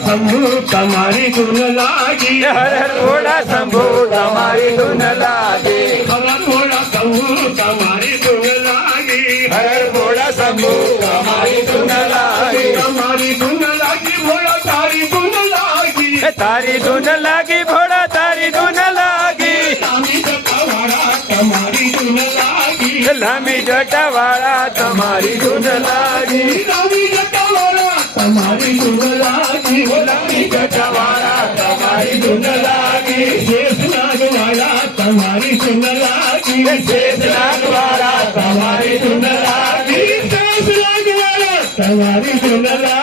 शंभू तुम्हारी धुन लागी, हर हर भोला शंभू तुम्हारी धुन लागे, हर भोला शंभू तुम्हारी धुन लागी, हर भोला शंभू तुम्हारी धुन लागे, तुम्हारी धुन लागी भोला तारी धुन लागी, तारी धुन लागी भोला तारी धुन लागी, लामी जटावाड़ा तुम्हारी धुन लागी, लामी जटावाड़ा तुम्हारी धुन लागी, लामी जटावाड़ा तुम्हारी धुन लागी, लामी जटावाड़ा तुम्हारी धुन लागी, शेष नागवाड़ा तुम्हारी धुन लागी, शेष नागवाड़ा तुम्हारी धुन लागी, शेष नागवाड़ा तुम्हारी धुन लागी।